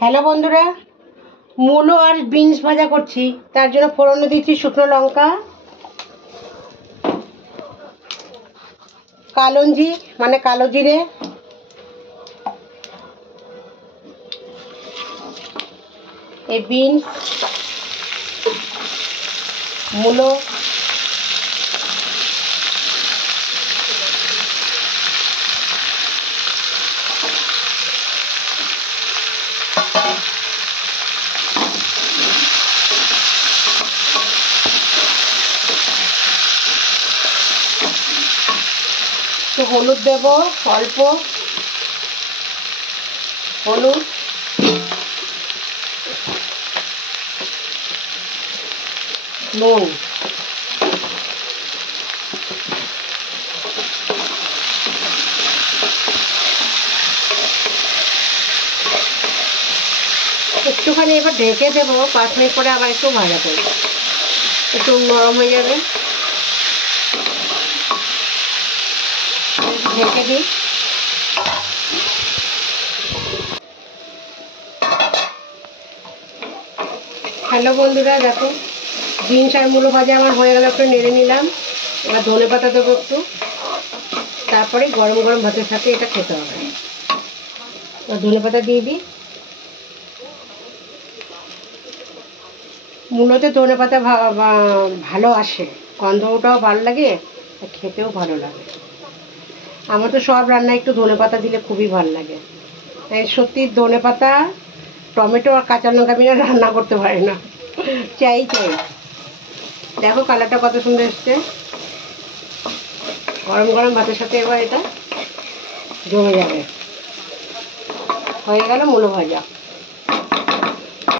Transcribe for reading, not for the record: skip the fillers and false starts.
Hello বন্ধুরা, মূলো আর beans ভাজা করছি। তার জন্য ফোড়নে দিচ্ছি শুকনো লঙ্কা, কালঞ্জি মানে কালো জিরে, এই বিনস, মূলো, তো হলুদ দেব, অল্প হলুদ, নুন, একটুখানি এবার ঢেকে দেবো। 5 মিনিট পরে আবার একটু ভাজা করব, একটু নরম হয়ে যাবে। ঢেকে দিই। হ্যালো বন্ধুরা, দেখো বিনস আর মূলো ভাজা আমার হয়ে গেল। একটু নেড়ে নিলাম। এবার ধনে পাতা দেবো একটু, তারপরে গরম গরম ভাতের সাথে এটা খেতে হবে। ধনে পাতা দিয়ে দিই। মূলোতে ধনে পাতা ভালো আসে, গন্ধটাও ভালো লাগে, খেতেও ভালো লাগে। আমার তো সব রান্না একটু ধনে পাতা দিলে খুবই ভালো লাগে। সত্যি ধনে পাতা, টমেটো আর কাঁচা লঙ্কা বিনা রান্না করতে পারি না, চাই। দেখো কালারটা কত সুন্দর এসছে। গরম গরম ভাতের সাথে এবার এটা জমে যাবে। হয়ে গেল মূলো ভাজা।